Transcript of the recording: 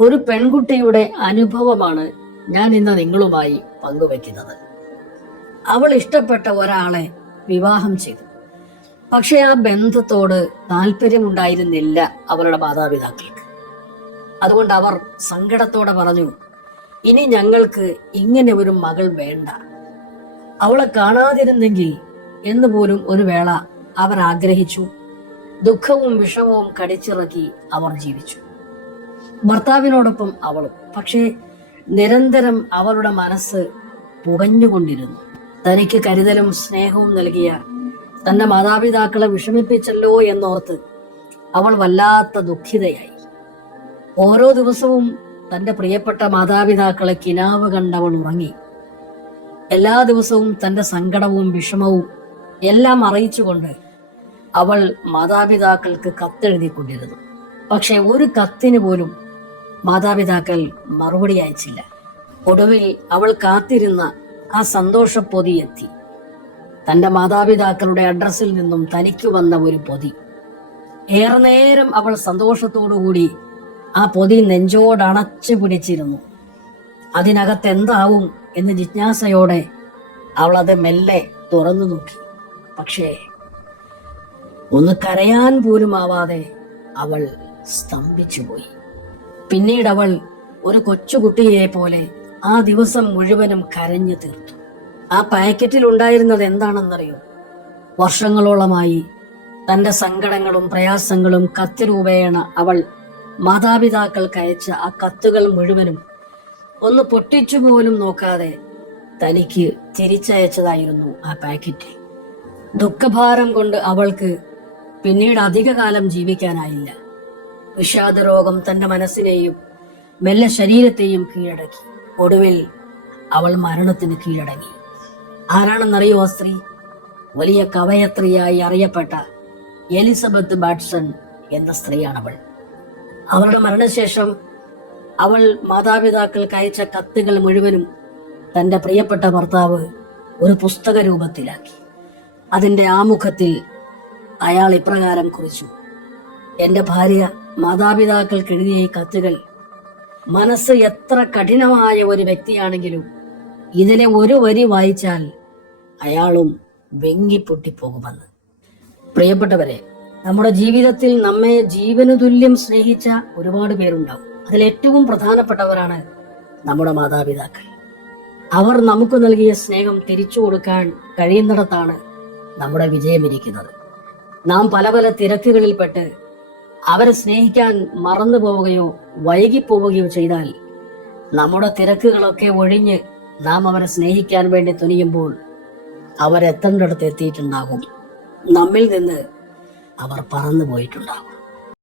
ഒരു പെൺകുട്ടിയുടെ അനുഭവമാണ് ഞാൻ ഇന്ന് നിങ്ങളുമായി പങ്കുവെക്കുന്നത്. അവൾ ഇഷ്ടപ്പെട്ട ഒരാളെ വിവാഹം ചെയ്തു. പക്ഷെ ആ ബന്ധത്തോട് താല്പര്യമുണ്ടായിരുന്നില്ല അവരുടെ മാതാപിതാക്കൾക്ക്. അതുകൊണ്ട് അവർ സങ്കടത്തോടെ പറഞ്ഞു ഇനി ഞങ്ങൾക്ക് ഇങ്ങനെ ഒരു മകൾ വേണ്ട. അവളെ കാണാതിരുന്നെങ്കിൽ എന്ന് പോലും ഒരു വേള അവർ ആഗ്രഹിച്ചു. ദുഃഖവും വിഷമവും കടിച്ചിറക്കി അവർ ജീവിച്ചു. ഭർത്താവിനോടൊപ്പം അവളും. പക്ഷേ നിരന്തരം അവളുടെ മനസ്സ് പുകഞ്ഞുകൊണ്ടിരുന്നു. തനിക്ക് കരുതലും സ്നേഹവും നൽകിയ തന്റെ മാതാപിതാക്കളെ വിഷമിപ്പിച്ചല്ലോ എന്നോർത്ത് അവൾ വല്ലാത്ത ദുഃഖിതയായി. ഓരോ ദിവസവും തന്റെ പ്രിയപ്പെട്ട മാതാപിതാക്കളെ കിനാവ് കണ്ടവൾ ഉറങ്ങി. എല്ലാ ദിവസവും തന്റെ സങ്കടവും വിഷമവും എല്ലാം അറിയിച്ചുകൊണ്ട് അവൾ മാതാപിതാക്കൾക്ക് കത്തെഴുതിക്കൊണ്ടിരുന്നു. പക്ഷെ ഒരു കത്തിന് പോലും മാതാപിതാക്കൾ മറുപടി അയച്ചില്ല ഒടുവിൽ അവൾ കാത്തിരുന്ന ആ സന്തോഷ പൊതി എത്തി തന്റെ മാതാപിതാക്കളുടെ അഡ്രസ്സിൽ നിന്നും തനിക്ക് വന്ന ഒരു പൊതി. ഏറെ നേരം അവൾ സന്തോഷത്തോടുകൂടി ആ പൊതി നെഞ്ചോടണച്ചു പിടിച്ചിരുന്നു. അതിനകത്ത് എന്താവും എന്ന് ജിജ്ഞാസയോടെ അവൾ അത് മെല്ലെ തുറന്നു നോക്കി. പക്ഷേ ഒന്ന് കരയാൻ പോലും ആവാതെ അവൾ സ്തംഭിച്ചുപോയി. പിന്നീട് അവൾ ഒരു കൊച്ചുകുട്ടിയെ പോലെ ആ ദിവസം മുഴുവനും കരഞ്ഞു തീർത്തു. ആ പാക്കറ്റിൽ ഉണ്ടായിരുന്നത് എന്താണെന്നറിയോ? വർഷങ്ങളോളമായി തന്റെ സങ്കടങ്ങളും പ്രയാസങ്ങളും കത്ത് രൂപേണ അവൾ മാതാപിതാക്കൾക്ക് അയച്ച ആ കത്തുകൾ മുഴുവനും ഒന്ന് പൊട്ടിച്ചു പോലും നോക്കാതെ തനിക്ക് തിരിച്ചയച്ചതായിരുന്നു ആ പാക്കറ്റ്. ദുഃഖഭാരം കൊണ്ട് അവൾക്ക് പിന്നീട് അധികകാലം ജീവിക്കാനായില്ല. വിഷാദരോഗം തന്റെ മനസ്സിനെയും മെല്ലെ ശരീരത്തെയും കീഴടക്കി. ഒടുവിൽ അവൾ മരണത്തിന് കീഴടങ്ങി. ആരാണെന്നറിയോ സ്ത്രീ? വലിയ കവയത്രിയായി അറിയപ്പെട്ട എലിസബത്ത് ബാഡ്സൺ എന്ന സ്ത്രീയാണവൾ അവളുടെ മരണശേഷം അവൾ മാതാപിതാക്കൾക്ക് അയച്ച കത്തുകൾ മുഴുവനും തന്റെ പ്രിയപ്പെട്ട ഭർത്താവ് ഒരു പുസ്തക രൂപത്തിലാക്കി. അതിന്റെ ആമുഖത്തിൽ അയാൾ ഇപ്രകാരം കുറിച്ചു. എന്റെ ഭാര്യ മാതാപിതാക്കൾക്ക് എഴുതിയ ഈ കത്തുകൾ. മനസ്സ് എത്ര കഠിനമായ ഒരു വ്യക്തിയാണെങ്കിലും ഇതിലെ ഒരു വരി വായിച്ചാൽ അയാളും വെങ്ങിപ്പൊട്ടിപ്പോകുമെന്ന് പ്രിയപ്പെട്ടവരെ നമ്മുടെ ജീവിതത്തിൽ നമ്മെ ജീവനു തുല്യം സ്നേഹിച്ച ഒരുപാട് പേരുണ്ടാവും. അതിൽ ഏറ്റവും പ്രധാനപ്പെട്ടവരാണ് നമ്മുടെ മാതാപിതാക്കൾ. അവർ നമുക്ക് നൽകിയ സ്നേഹം തിരിച്ചു കൊടുക്കാൻ കഴിയുന്നിടത്താണ് നമ്മുടെ വിജയമിരിക്കുന്നത് നാം പല പല തിരക്കുകളിൽപ്പെട്ട് അവരെ സ്നേഹിക്കാൻ മറന്നു പോവുകയോ വൈകിപ്പോവുകയോ ചെയ്താൽ നമ്മുടെ തിരക്കുകളൊക്കെ ഒഴിഞ്ഞ് നാം അവരെ സ്നേഹിക്കാൻ വേണ്ടി തുനിയുമ്പോൾ അവരെത്തേണ്ടടുത്ത് എത്തിയിട്ടുണ്ടാകും. നമ്മിൽ നിന്ന് അവർ പറന്നു പോയിട്ടുണ്ടാകും.